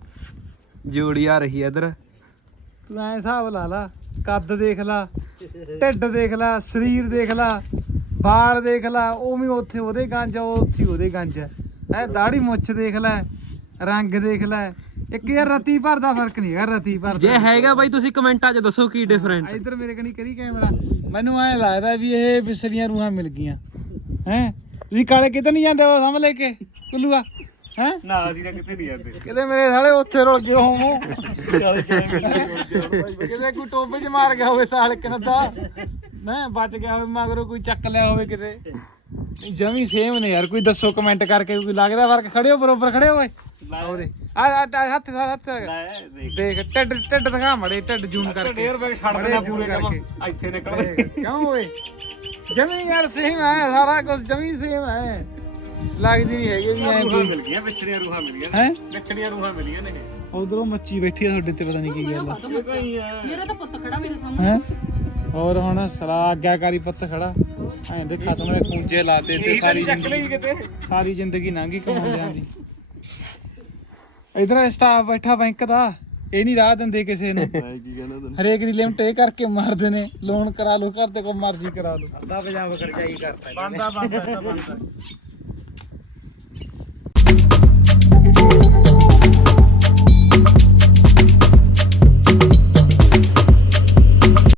Speaker 3: ਜੋੜੀ ਆ ਰਹੀ ਹੈ ਇਧਰ
Speaker 1: ਤੂੰ ਐ ਹਿਸਾਬ ਲਾ ਲਾ ਕੱਦ ਦੇਖ ਲਾ ਢਿੱਡ ਦੇਖ ਲਾ ਸਰੀਰ ਦੇਖ ਲਾ ਵਾਲ ਦੇਖ ਲਾ ਉਹ ਵੀ ਉੱਥੇ ਉਹਦੇ ਗੰਜ ਆ ਉਹ ਉੱਥੇ ਉਹਦੇ ਗੰਜ ਆ ਐ ਦਾੜੀ ਮੁੱਛ ਦੇਖ ਲੈ ਰੰਗ ਦੇਖ ਲੈ ਇੱਕ ਯਾਰ ਰਤੀ ਭਰ ਦਾ ਫਰਕ ਨਹੀਂ ਹੈਗਾ ਰਤੀ ਭਰ
Speaker 3: ਜੇ ਹੈਗਾ ਬਾਈ ਤੁਸੀਂ ਕਮੈਂਟਾਂ 'ਚ ਦੱਸੋ ਕੀ ਡਿਫਰੈਂਟ
Speaker 1: ਇੱਧਰ ਮੇਰੇ ਕਣੀ ਕਰੀ ਕੈਮਰਾ ਮੈਨੂੰ ਐ ਲੱਗਦਾ ਵੀ ਇਹ ਵਿਸਰੀਆਂ ਰੂਹਾਂ ਮਿਲ ਗਈਆਂ ਹੈ ਤੁਸੀਂ ਕਾਲੇ ਕਿਤੇ ਨਹੀਂ ਜਾਂਦੇ ਉਹ ਸਾਹਮਣੇ ਲੈ ਕੇ ਕੁੱਲੂਆ ਹੈ
Speaker 3: ਨਾ ਅਸੀਂ ਤਾਂ ਕਿਤੇ ਨਹੀਂ ਜਾਂਦੇ
Speaker 1: ਕਿਤੇ ਮੇਰੇ ਸਾਲੇ ਉੱਥੇ ਰੁਲ ਗਏ ਹੋਵੋ ਕਿਤੇ ਕੋਈ ਟੋਪੇ 'ਚ ਮਾਰ ਗਿਆ ਹੋਵੇ ਸਾਲ ਕਿਨਦਾ ਨਾ ਬਚ ਗਿਆ ਹੋਵੇ ਮਗਰੋਂ ਕੋਈ ਚੱਕ ਲਿਆ ਹੋਵੇ ਕਿਤੇ ਜਮੀ ਸੇਮ ਨੇ ਯਾਰ ਕੋਈ ਦੱਸੋ ਕਮੈਂਟ ਕਰਕੇ ਕੋਈ ਲੱਗਦਾ ਫਰਕ ਖੜੇ ਹੋ ਬਰੋਬਰ ਖੜੇ ਹੋਏ ਉਹਦੇ ਆ ਹੱਥ ਹੱਥ ਦੇਖ ਢਿੱਡ ਢਿੱਡ ਦਿਖਾ ਮੜੇ ਢਿੱਡ ਜ਼ੂਮ ਕਰਕੇ
Speaker 3: ਡੇਢ ਰੁਪਏ ਛੱਡ ਦੇਣਾ ਪੂਰੇ ਕੰਮ ਇੱਥੇ ਨਿਕਲ
Speaker 1: ਕਿਉਂ ਓਏ ਜਮੀ ਯਾਰ ਸੇਮ ਹੈ ਸਾਰਾ ਕੁਝ ਜਮੀ ਸੇਮ ਹੈ ਲੱਗਦੀ ਨਹੀਂ ਹੈਗੀ ਵੀ ਐ
Speaker 3: ਰੂਹਾਂ ਮਿਲ ਗਈਆਂ ਵਿਛੜੀਆਂ ਰੂਹਾਂ ਮਿਲੀਆਂ
Speaker 1: ਹੈ
Speaker 3: ਵਿਛੜੀਆਂ ਰੂਹਾਂ ਮਿਲੀਆਂ ਨੇ
Speaker 1: ਉਧਰੋਂ ਮੱਛੀ ਬੈਠੀ ਆ ਤੁਹਾਡੇ ਤੇ ਪਤਾ ਨਹੀਂ ਕੀ ਗੱਲ ਆ
Speaker 2: ਮੇਰਾ ਤਾਂ ਪੁੱਤ ਖੜਾ ਮੇਰੇ ਸਾਹਮਣੇ
Speaker 1: ਹੈ ਹੋਰ ਹੁਣ ਸਲਾ ਆਗਿਆਕਾਰੀ ਪੁੱਤ ਖੜਾ ਐਂ ਦੇ ਖਸਮ ਨੇ ਖੂੰਜੇ ਲਾਤੇ ਤੇ ਸਾਰੀ ਜ਼ਿੰਦਗੀ ਸਾਰੀ ਜ਼ਿੰਦਗੀ ਲੰਘੀ ਕਮਾਉਂਦਿਆਂ ਦੀ ਇਧਰ ਸਟਾਫ ਬੈਠਾ ਬੈਂਕ ਦਾ ਇਹ ਨਹੀਂ ਰਾਹ ਦਿੰਦੇ ਕਿਸੇ ਨੂੰ
Speaker 6: ਕੀ ਕਹਿਣਾ ਤੈਨੂੰ
Speaker 1: ਹਰੇਕ ਦੀ ਲਿਮਟ ਇਹ ਕਰਕੇ ਮਾਰਦੇ ਨੇ ਲੋਨ ਕਰਾ ਲਓ ਘਰ ਤੇ ਕੋ ਮਰਜ਼ੀ ਕਰਾ ਲਓ
Speaker 5: ਅੱਧਾ ਪੰਜਾਬ ਕਰਜਾਈ ਕਰਤਾ
Speaker 1: ਬੰਦਾ ਬੰਦਾ ਬੰਦਾ